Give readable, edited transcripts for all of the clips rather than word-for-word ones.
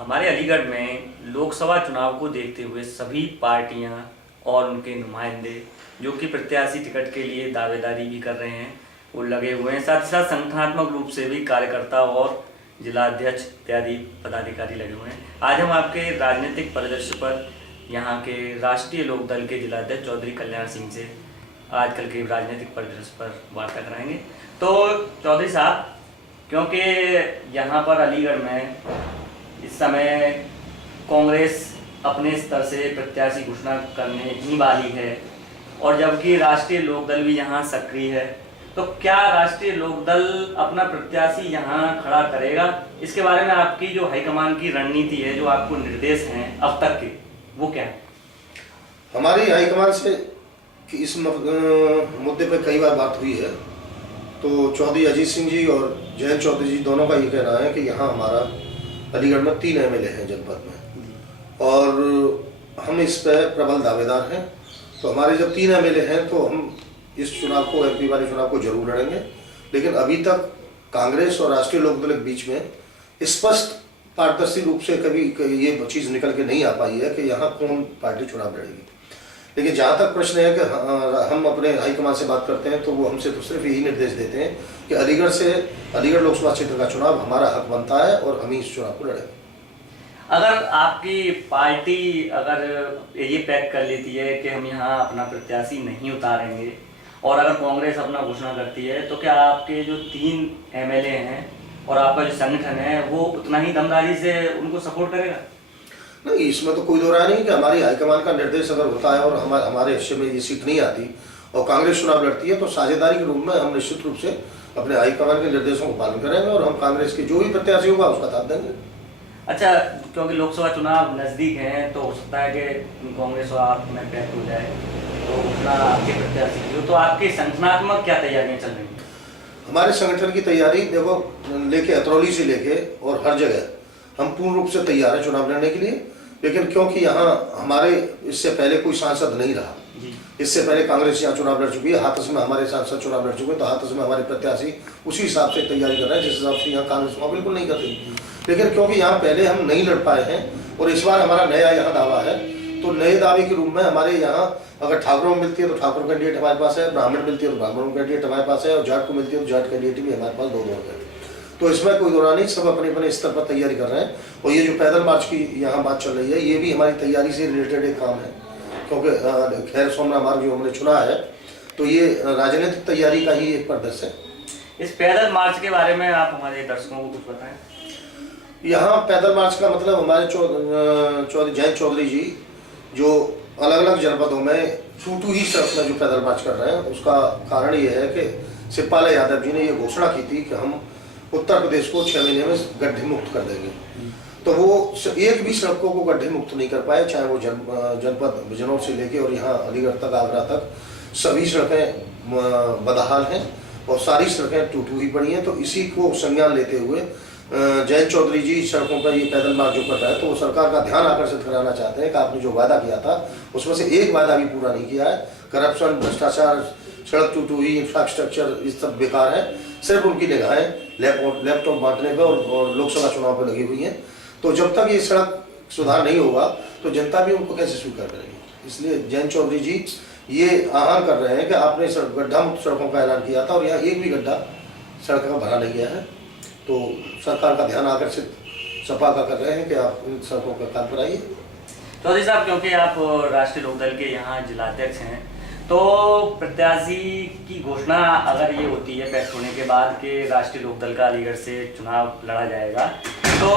हमारे अलीगढ़ में लोकसभा चुनाव को देखते हुए सभी पार्टियां और उनके नुमाइंदे जो कि प्रत्याशी टिकट के लिए दावेदारी भी कर रहे हैं वो लगे हुए हैं। साथ ही साथ संगठनात्मक रूप से भी कार्यकर्ता और जिला अध्यक्ष इत्यादि पदाधिकारी लगे हुए हैं। आज हम आपके राजनीतिक परिदृश्य पर यहाँ के राष्ट्रीय लोकदल के जिला अध्यक्ष चौधरी कल्याण सिंह से आजकल के राजनीतिक परिदृश्य पर वार्ता कराएंगे। तो चौधरी साहब, क्योंकि यहाँ पर अलीगढ़ में इस समय कांग्रेस अपने स्तर से प्रत्याशी घोषणा करने ही वाली है और जबकि राष्ट्रीय लोकदल भी यहाँ सक्रिय है, तो क्या राष्ट्रीय लोकदल अपना प्रत्याशी यहाँ खड़ा करेगा? इसके बारे में आपकी जो हाईकमान की रणनीति है, जो आपको निर्देश हैं अब तक के, वो क्या है? हमारी हाईकमान से कि इस मुद्दे पर कई बार बात हुई है। तो चौधरी अजीत सिंह जी और जयंत चौधरी जी दोनों का ये कहना है कि यहाँ हमारा अलीगढ़ में 3 एमएलए हैं जनपद में और हम इस पर प्रबल दावेदार हैं। तो हमारे जब 3 एमएलए हैं तो हम इस चुनाव को, एमपी वाले चुनाव को जरूर लड़ेंगे। लेकिन अभी तक कांग्रेस और राष्ट्रीय लोकदल के बीच में स्पष्ट पारदर्शी रूप से कभी ये चीज़ निकल के नहीं आ पाई है कि यहाँ कौन पार्टी चुनाव लड़ेगी। लेकिन जहाँ तक प्रश्न है कि हम अपने हाईकमान से बात करते हैं तो वो हमसे तो सिर्फ यही निर्देश देते हैं कि अलीगढ़ लोकसभा क्षेत्र का चुनाव हमारा हक बनता है और हम ही इस चुनाव को लड़ेंगे। अगर आपकी पार्टी ये पैक कर लेती है कि हम यहाँ अपना प्रत्याशी नहीं उतारेंगे और अगर कांग्रेस अपना घोषणा करती है, तो क्या आपके जो 3 एमएलए हैं और आपका जो संगठन है वो उतना ही दमदारी से उनको सपोर्ट करेगा? नहीं, इसमें तो कोई दो राय नहीं कि हमारी हाईकमान का निर्देश अगर होता है और हमारे हिस्से में ये सीट नहीं आती और कांग्रेस चुनाव लड़ती है तो साझेदारी के रूप में हम निश्चित रूप से अपने हाईकमान के निर्देशों को पालन करेंगे और हम कांग्रेस के जो भी प्रत्याशी होगा उसका साथ देंगे। अच्छा, क्योंकि लोकसभा चुनाव नज़दीक हैं तो हो सकता है कि कांग्रेस और आप में पैक हो जाए तो उतना आपके प्रत्याशी की हो, तो आपकी संगठनात्मक क्या तैयारियां चल रही हैं? हमारे संगठन की तैयारी देखो, लेके अतरौली से लेके और हर जगह हम पूर्ण रूप से तैयार हैं चुनाव लड़ने के लिए। लेकिन क्योंकि यहाँ हमारे इससे पहले कोई सांसद नहीं रहा, इससे पहले कांग्रेस यहाँ चुनाव लड़ चुकी है, हाथरस में हमारे सांसद चुनाव लड़ चुके हैं, तो हाथरस में हमारे प्रत्याशी उसी हिसाब से तैयारी कर रहे हैं जिस हिसाब से यहाँ कांग्रेस वहाँ बिल्कुल नहीं करती। लेकिन क्योंकि यहाँ पहले हम नहीं लड़ पाए हैं और इस बार हमारा नया यहाँ दावा है, तो नए दावे के रूप में हमारे यहाँ अगर ठाकुरों में मिलती है तो ठाकुर कैंडिडेट हमारे पास है, ब्राह्मण मिलती है तो ब्राह्मण कैंडिडेट हमारे पास है और जाट को मिलती है तो जाट कैंडिडेट भी हमारे पास 2 है। तो इसमें कोई दौरा नहीं, सब अपने अपने स्तर पर तैयारी कर रहे हैं। और ये जो पैदल मार्च की यहाँ बात चल रही है, ये भी हमारी तैयारी से रिलेटेड एक काम है, क्योंकि खैर सोमनाथ मार्ग जो हमने चुना है तो ये राजनीतिक तैयारी का ही एक प्रदर्शन है। इस पैदल मार्च के बारे में आप हमारे दर्शकों को कुछ बताएं। यहाँ पैदल मार्च का मतलब हमारे चौधरी जयंत चौधरी जी जो अलग अलग जनपदों में टूटू ही सड़क में जो पैदल मार्च कर रहे हैं, उसका कारण ये है कि शिवपाल यादव जी ने ये घोषणा की थी कि हम उत्तर प्रदेश को 6 महीने में गड्ढे मुक्त कर देंगे। तो वो एक भी सड़कों को गड्ढे मुक्त नहीं कर पाए, चाहे वो जनपद बिजनौर से लेके और यहाँ अलीगढ़ तक, आगरा तक सभी सड़कें बदहाल हैं और सारी सड़कें टूटी हुई पड़ी हैं। तो इसी को संज्ञान लेते हुए जयंत चौधरी जी सड़कों पर ये पैदल मार्च जो कर रहा है तो वो सरकार का ध्यान आकर्षित कराना चाहते हैं कि आपने जो वादा किया था उसमें से एक वादा भी पूरा नहीं किया है। करप्शन, भ्रष्टाचार, सड़क टूटी हुई, इंफ्रास्ट्रक्चर, इस सब बेकार है। सिर्फ उनकी निगाहें लैपटॉप बांटने पर और लोकसभा चुनाव पर लगी हुई हैं। तो जब तक ये सड़क सुधार नहीं होगा तो जनता भी उनको कैसे स्वीकार करेगी। इसलिए जयंत चौधरी जी ये आह्वान कर रहे हैं कि आपने गड्ढा मुक्त सड़कों का ऐलान किया था और यहाँ एक भी गड्ढा सड़क का भरा नहीं गया है, तो सरकार का ध्यान आकर्षित सपा का कर रहे हैं कि आप इन सड़कों का काम कराइए। चौधरी साहब, क्योंकि आप राष्ट्रीय लोकदल के यहाँ जिलाध्यक्ष हैं, तो प्रत्याशी की घोषणा अगर ये होती है पैक्ट होने के बाद कि राष्ट्रीय लोकदल का अलीगढ़ से चुनाव लड़ा जाएगा, तो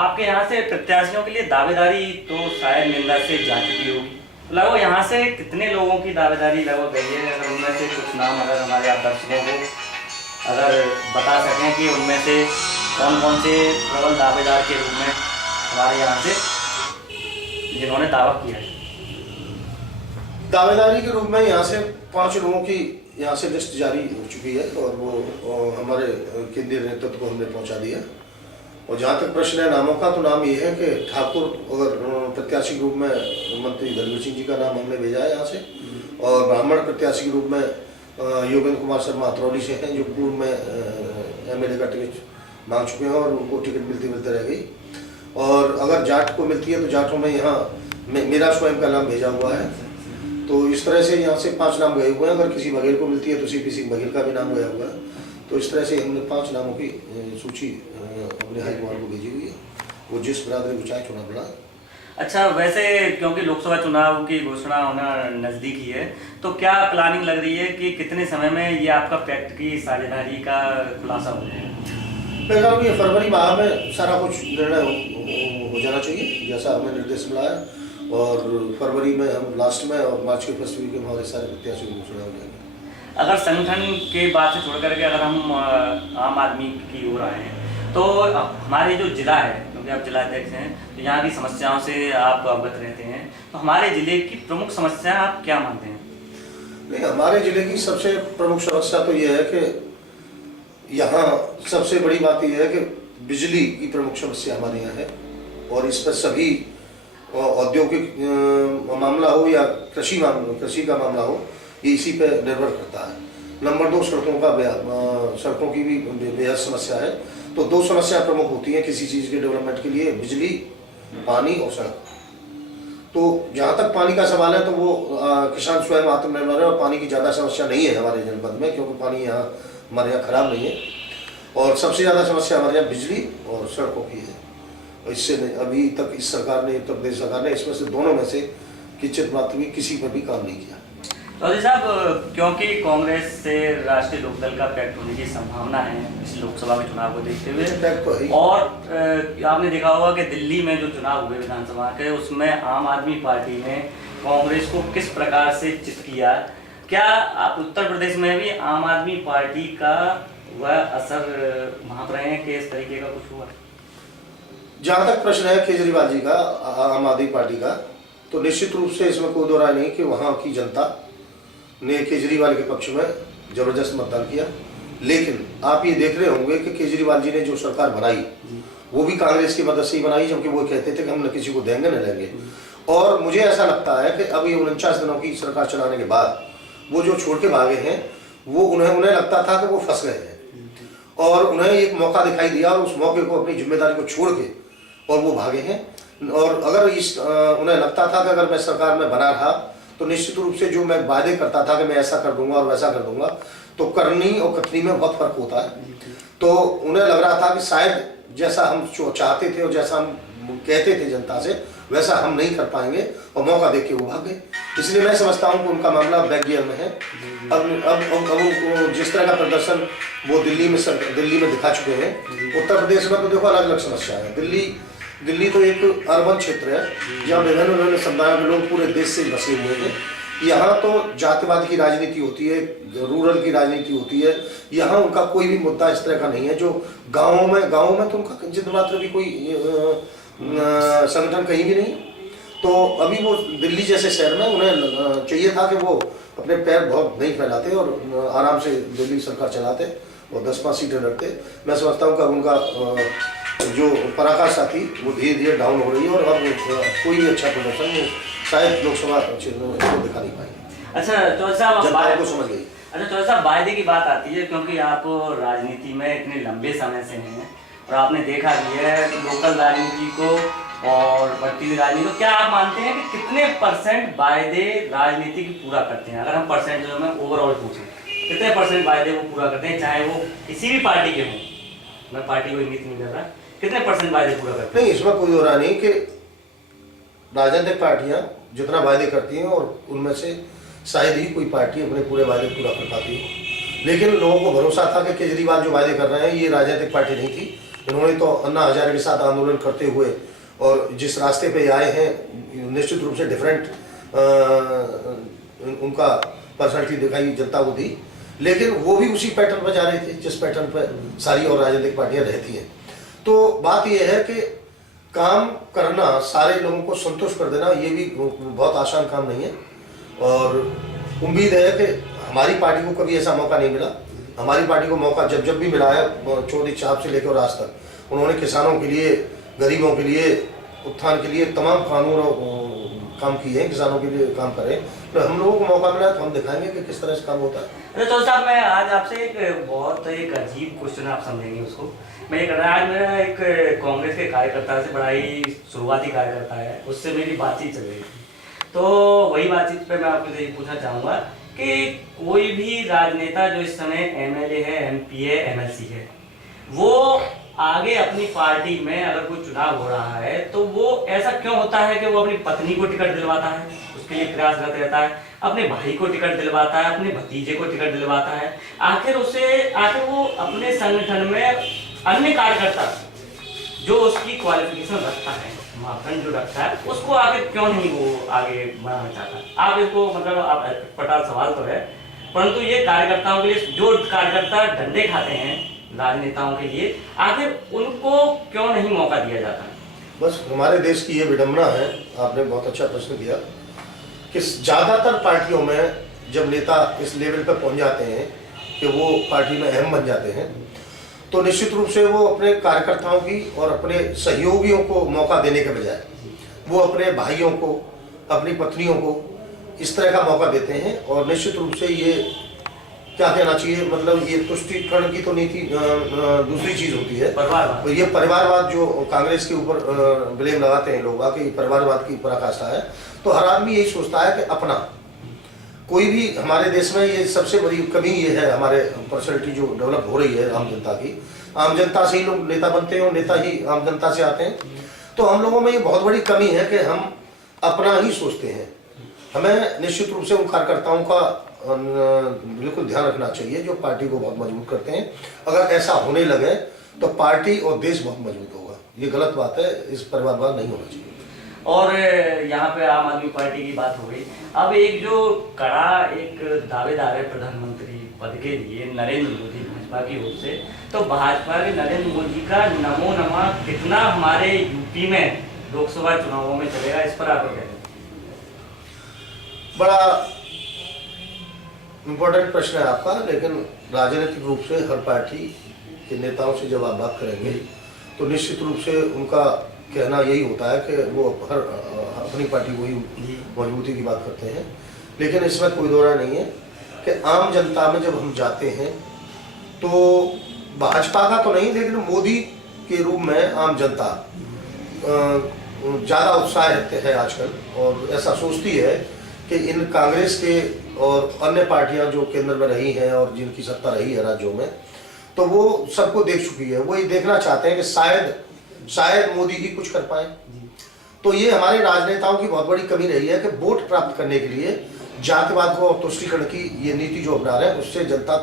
आपके यहाँ से प्रत्याशियों के लिए दावेदारी तो शायद निंदा से जा चुकी होगी। लगभग यहाँ से कितने लोगों की दावेदारी लगभग गई है? अगर उनमें से कुछ नाम अगर हमारे आप दर्शकों को अगर बता सकें कि उनमें से कौन कौन से प्रबल दावेदार के रूप में हमारे यहाँ से जिन्होंने दावा किया है। दावेदारी के रूप में यहाँ से 5 लोगों की यहाँ से लिस्ट जारी हो चुकी है और वो हमारे केंद्रीय नेतृत्व को हमने पहुँचा दिया। और जहाँ तक प्रश्न है नामों का, तो नाम ये है कि ठाकुर अगर प्रत्याशी के रूप में मंत्री दलवीर सिंह जी का नाम हमने भेजा है यहाँ से, और ब्राह्मण प्रत्याशी के रूप में योगेंद्र कुमार शर्मा अतरौली से हैं जो पूर्व में एमएलए का टिकट मांग चुके हैं और उनको टिकट मिलते रह गई। और अगर जाट को मिलती है तो जाटों में यहाँ मेरा स्वयं का नाम भेजा हुआ है। तो इस तरह से यहाँ से 5 नाम गए हुए हैं। अगर किसी बघेल को मिलती है तो सीपी सिंह बघेल का भी नाम गया हुआ है। तो इस तरह से हमने 5 नामों की सूची अपने हाईकमान को भेजी हुई है, वो जिस बिरादरी को चाहे चुना पड़ा। अच्छा, वैसे क्योंकि लोकसभा चुनाव की घोषणा होना नज़दीक ही है, तो क्या प्लानिंग लग रही है कि कितने समय में ये आपका पैक्ट की साझेदारी का खुलासा हो जाएगा? मेरे ख्याल में फरवरी माह में सारा कुछ निर्णय हो जाना चाहिए, जैसा हमें निर्देश मिला है। और फरवरी में हम लास्ट में और मार्च के फर्स्ट वीक में हमारे सारे प्रत्याशियों की घोषणा हो जाएगी। अगर संगठन के बात से छोड़ करके अगर हम आम आदमी की ओर आए हैं, तो हमारे जो जिला है, क्योंकि आप जिला अध्यक्ष हैं, तो यहाँ की समस्याओं से आप अवगत रहते हैं, तो हमारे जिले की प्रमुख समस्या आप क्या मानते हैं? नहीं, हमारे जिले की सबसे प्रमुख समस्या तो ये है कि यहाँ सबसे बड़ी बात यह है कि बिजली की प्रमुख समस्या हमारे यहाँ है। और इस पर सभी औद्योगिक मामला हो या कृषि का मामला हो, ये इसी पे निर्भर करता है। नंबर 2, सड़कों की भी बेहद समस्या है। तो 2 समस्या प्रमुख होती हैं किसी चीज़ के डेवलपमेंट के लिए, बिजली, पानी और सड़क। तो जहाँ तक पानी का सवाल है तो वो किसान स्वयं आत्मनिर्भर है और पानी की ज़्यादा समस्या नहीं है हमारे जनपद में, क्योंकि पानी यहाँ हमारे यहाँ खराब नहीं है। और सबसे ज़्यादा समस्या हमारे यहाँ बिजली और सड़कों की है। इससे अभी तक इस सरकार ने, उत्तर प्रदेश सरकार ने, इसमें से दोनों में से किंचित मात्र भी किसी पर भी काम नहीं किया। चौधरी साहब, क्योंकि कांग्रेस से राष्ट्रीय लोकदल का पैक्ट होने की संभावना है इस लोकसभा के चुनाव को देखते हुए, और आपने देखा होगा कि दिल्ली में जो चुनाव हुए विधानसभा के, उसमें आम आदमी पार्टी ने कांग्रेस को किस प्रकार से चित किया, क्या आप उत्तर प्रदेश में भी आम आदमी पार्टी का वह असर भांप रहे हैं कि इस तरीके का कुछ हुआ? जहाँ तक प्रश्न है केजरीवाल जी का, आम आदमी पार्टी का, तो निश्चित रूप से इसमें कोई दो राय नहीं कि वहाँ की जनता ने केजरीवाल के पक्ष में जबरदस्त मतदान किया। लेकिन आप ये देख रहे होंगे कि केजरीवाल जी ने जो सरकार बनाई वो भी कांग्रेस की मदद से ही बनाई, जबकि वो कहते थे कि हम न किसी को देंगे न लेंगे। और मुझे ऐसा लगता है कि अब ये 49 दिनों की सरकार चलाने के बाद वो जो छोड़ के भागे हैं, वो उन्हें लगता था कि वो फंस गए हैं और उन्हें एक मौका दिखाई दिया और उस मौके को, अपनी जिम्मेदारी को छोड़ के और वो भागे हैं। और अगर उन्हें लगता था कि अगर मैं सरकार में बना रहा तो निश्चित रूप से जो मैं वादे करता था कि मैं ऐसा कर दूंगा और वैसा कर दूंगा, तो करनी और कथनी में बहुत फर्क होता है। तो उन्हें लग रहा था कि शायद जैसा हम चाहते थे और जैसा हम कहते थे जनता से, वैसा हम नहीं कर पाएंगे, और मौका देख के वो भाग गए। इसलिए मैं समझता हूँ कि उनका मामला बैक गियर में है। अब जिस तरह का प्रदर्शन वो दिल्ली में दिखा चुके हैं, उत्तर प्रदेश में तो देखो अलग अलग समस्या है। दिल्ली तो एक अर्बन क्षेत्र है जहाँ विभिन्न समुदायों के लोग पूरे देश से बसे हुए हैं। यहाँ तो जातिवाद की राजनीति होती है, रूरल की राजनीति होती है। यहाँ उनका कोई भी मुद्दा इस तरह का नहीं है जो गाँवों में तो उनका किंचित मात्र भी कोई संगठन कहीं भी नहीं। तो अभी वो दिल्ली जैसे शहर में उन्हें चाहिए था कि वो अपने पैर बहुत नहीं फैलाते और आराम से दिल्ली सरकार चलाते और 10-5 सीटें लड़ते। मैं समझता हूँ कि उनका जो पराकाष्ठा थी वो धीरे धीरे डाउन हो रही है और अब कोई भी अच्छा प्रदर्शन वो शायद लोकसभा को दिखा नहीं पाएंगे। अच्छा चौधरी साहब, जनता को समझ गई। अच्छा चौधरी साहब, वायदे की बात आती है, क्योंकि आप राजनीति में इतने लंबे समय से हैं और आपने देखा भी है लोकल राजनीति को और बढ़ती हुई राजनीति को, क्या आप मानते हैं कि कितने % वायदे राजनीति की पूरा करते हैं? अगर हम परसेंट में ओवरऑल पूछें, कितने % वायदे वो पूरा करते हैं, चाहे वो किसी भी पार्टी के हों? मैं पार्टी को इंगित नहीं कर रहा, कितने % वायदे पूरा करते हैं? नहीं, इसमें कोई हो रहा नहीं कि राजनीतिक पार्टियां जितना वायदे करती हैं और उनमें से शायद ही कोई पार्टी अपने पूरे वायदे पूरा कर पाती है। लेकिन लोगों को भरोसा था कि केजरीवाल जो वायदे कर रहे हैं ये राजनीतिक पार्टी नहीं थी। इन्होंने तो अन्ना हजारे के साथ आंदोलन करते हुए और जिस रास्ते पे आए हैं, निश्चित रूप से डिफरेंट उनका पर्सनैलिटी दिखाई जनता को दी। लेकिन वो भी उसी पैटर्न पर जा रहे थे जिस पैटर्न पर सारी और राजनीतिक पार्टियां रहती हैं। तो बात यह है कि काम करना, सारे लोगों को संतुष्ट कर देना, ये भी बहुत आसान काम नहीं है। और उम्मीद है कि हमारी पार्टी को कभी ऐसा मौका नहीं मिला। हमारी पार्टी को मौका जब भी मिला है, चौधरी साहब से लेकर आज तक, उन्होंने किसानों के लिए, गरीबों के लिए, उत्थान के लिए तमाम कानून और काम किए हैं, किसानों के लिए काम करें। तो हम लोगों को मौका मिला तो हम दिखाएंगे कि किस तरह से काम होता है। तो साहब, मैं आज आपसे एक अजीब क्वेश्चन, आप समझेंगे उसको। मैं ये कर रहा, आज मेरा एक कांग्रेस के कार्यकर्ता से, बड़ा ही शुरुआती कार्यकर्ता है, उससे मेरी बातचीत चल रही थी। तो वही बातचीत पे मैं आपको यही पूछना चाहूँगा कि कोई भी राजनेता जो इस समय एमएलए है, एमपी है, एमएलसी है, वो आगे अपनी पार्टी में अगर कोई चुनाव हो रहा है तो वो ऐसा क्यों होता है कि वो अपनी पत्नी को टिकट दिलवाता है, उसके लिए प्रयासरत रहता है, अपने भाई को टिकट दिलवाता है, अपने भतीजे को टिकट दिलवाता है, आखिर वो अपने संगठन में अन्य कार्यकर्ता जो उसकी क्वालिफिकेशन रखता है, मापदंड जो रखता है, उसको आगे क्यों नहीं वो आगे बढ़ाना चाहता। आप इसको मतलब आप पटाल सवाल तो है, परंतु ये कार्यकर्ताओं के लिए जो कार्यकर्ता डंडे खाते हैं राजनेताओं के लिए, आखिर उनको क्यों नहीं मौका दिया जाता। बस हमारे देश की ये विडंबना है, आपने बहुत अच्छा प्रश्न किया, कि ज़्यादातर पार्टियों में जब नेता इस लेवल पर पहुंच जाते हैं कि वो पार्टी में अहम बन जाते हैं, तो निश्चित रूप से वो अपने कार्यकर्ताओं की और अपने सहयोगियों को मौका देने के बजाय वो अपने भाइयों को, अपनी पत्नियों को इस तरह का मौका देते हैं। और निश्चित रूप से ये क्या कहना चाहिए, मतलब ये तुष्टीकरण की तो नीति दूसरी चीज़ होती है, परिवारवाद। ये परिवारवाद जो कांग्रेस के ऊपर ब्लेम लगाते हैं लोग कि परिवारवाद की पराकाष्ठा है। तो हर आदमी यही सोचता है कि अपना कोई भी, हमारे देश में ये सबसे बड़ी कमी ये है, हमारे पर्सनैलिटी जो डेवलप हो रही है आम जनता की, आम जनता से ही लोग नेता बनते हैं और नेता ही आम जनता से आते हैं। तो हम लोगों में ये बहुत बड़ी कमी है कि हम अपना ही सोचते हैं। हमें निश्चित रूप से उन कार्यकर्ताओं का बिल्कुल ध्यान रखना चाहिए जो पार्टी को बहुत मजबूत करते हैं। अगर ऐसा होने लगे तो पार्टी और देश बहुत मजबूत होगा। ये गलत बात है, इस परिवारवाद नहीं होना चाहिए। और यहाँ पे आम आदमी पार्टी की बात हो गई, अब एक जो कड़ा एक दावेदार है प्रधानमंत्री पद के लिए नरेंद्र मोदी भाजपा की ओर से, तो भाजपा के नरेंद्र मोदी का नमो नमः कितना हमारे यूपी में लोकसभा चुनावों में चलेगा, इस पर आप क्या कहें? बड़ा इम्पोर्टेंट प्रश्न है आपका, लेकिन राजनीतिक रूप से हर पार्टी के नेताओं से जब आप बात करेंगे तो निश्चित रूप से उनका कहना यही होता है कि वो हर अपनी पार्टी को ही मजबूती की बात करते हैं। लेकिन इसमें कोई दौरा नहीं है कि आम जनता में जब हम जाते हैं तो भाजपा का तो नहीं, लेकिन मोदी के रूप में आम जनता ज़्यादा उत्साह है आजकल, और ऐसा सोचती है कि इन कांग्रेस के और अन्य पार्टियां जो केंद्र में रही हैं और जिनकी सत्ता रही है राज्यों में, तो वो सबको देख चुकी है। वो ये देखना चाहते हैं कि शायद मोदी ही कुछ कर पाए। तो ये हमारे राजनेताओं की बहुत बड़ी कमी रही है कि वोट प्राप्त करने के लिए जातिवाद को और तुष्टीकरण की ये नीति जो अपना रहे हैं उससे जनता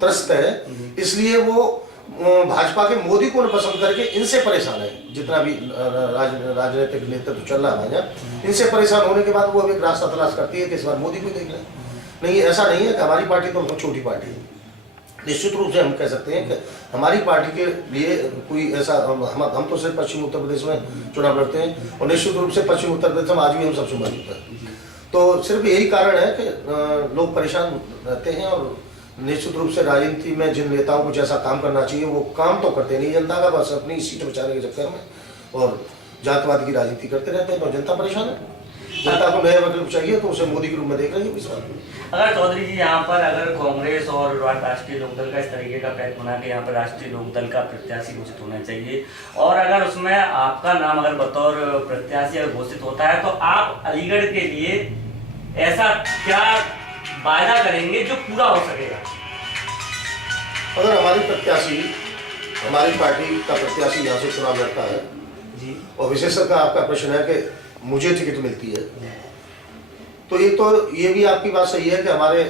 त्रस्त है। इसलिए वो भाजपा के मोदी को न पसंद करके इनसे परेशान है। जितना भी राजनीतिक नेतृत्व चल रहा है इनसे परेशान होने के बाद वो अब एक रास्ता तलाश करती है कि इस बार मोदी को देख लें। नहीं, ऐसा नहीं है कि हमारी पार्टी तो बहुत छोटी पार्टी है। निश्चित रूप से हम कह सकते हैं कि हमारी पार्टी के लिए कोई ऐसा हम तो सिर्फ पश्चिम उत्तर प्रदेश में चुनाव लड़ते हैं और निश्चित रूप से पश्चिम उत्तर प्रदेश में आज भी हम सबसे मजबूत हैं। तो सिर्फ यही कारण है कि लोग परेशान रहते हैं और निश्चित रूप से राजनीति में जिन नेताओं को जैसा काम करना चाहिए वो काम तो करते नहीं जनता का, बस अपनी सीट बचाने के चक्कर में और जातिवाद की राजनीति करते रहते हैं। तो जनता परेशान है। जनता को नया विकल्प चाहिए तो उसे मोदी के रूप में देख रही है इस बार। अगर चौधरी जी यहाँ पर अगर कांग्रेस और राष्ट्रीय लोकदल का इस तरीके का पैक्ट बना के यहाँ पर राष्ट्रीय लोकदल का प्रत्याशी घोषित होना चाहिए, और अगर उसमें आपका नाम अगर बतौर प्रत्याशी अगर घोषित होता है, तो आप अलीगढ़ के लिए ऐसा क्या वायदा करेंगे जो पूरा हो सकेगा? अगर हमारी पार्टी का प्रत्याशी यहाँ से चुनाव लड़ता है जी, और विशेषकर आपका प्रश्न है कि मुझे टिकट मिलती है, तो ये भी आपकी बात सही है कि हमारे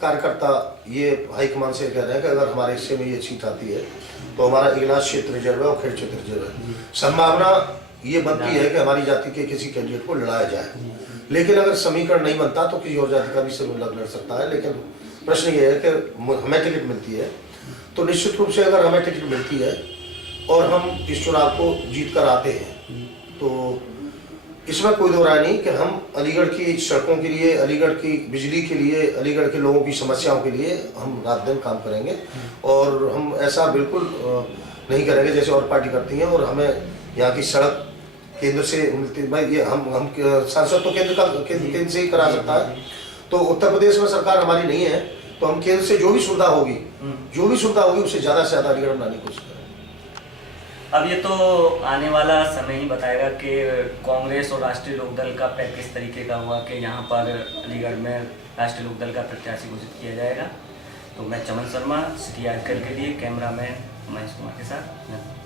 कार्यकर्ता ये हाईकमान से कह रहे हैं कि अगर हमारे हिस्से में ये सीट आती है तो हमारा इगलास क्षेत्र रिजर्व है और खेड़ क्षेत्र रिजर्व है। संभावना ये बनती है कि हमारी जाति के किसी कैंडिडेट को लड़ाया जाए, लेकिन अगर समीकरण नहीं बनता तो किसी और जाति का भी लड़ सकता है। लेकिन प्रश्न ये है कि हमें टिकट मिलती है तो निश्चित रूप से अगर हमें टिकट मिलती है और हम इस चुनाव को जीत कर आते हैं तो इसमें कोई दो राय नहीं कि हम अलीगढ़ की सड़कों के लिए, अलीगढ़ की बिजली के लिए, अलीगढ़ के लोगों की समस्याओं के लिए हम रात दिन काम करेंगे। और हम ऐसा बिल्कुल नहीं करेंगे जैसे और पार्टी करती हैं और हमें यहाँ की सड़क केंद्र से मिलती है। भाई ये हम सांसद तो केंद्र से ही करा सकता है। तो उत्तर प्रदेश में सरकार हमारी नहीं है तो हम केंद्र से जो भी सुविधा होगी उससे ज़्यादा से ज़्यादा अलीगढ़ बनाने की कोशिश करेंगे। अब ये तो आने वाला समय ही बताएगा कि कांग्रेस और राष्ट्रीय लोकदल का पैक्ट किस तरीके का हुआ कि यहाँ पर अलीगढ़ में राष्ट्रीय लोकदल का प्रत्याशी घोषित किया जाएगा। तो मैं चमन शर्मा, सिटी आजकल के लिए कैमरामैन महेश कुमार के साथ।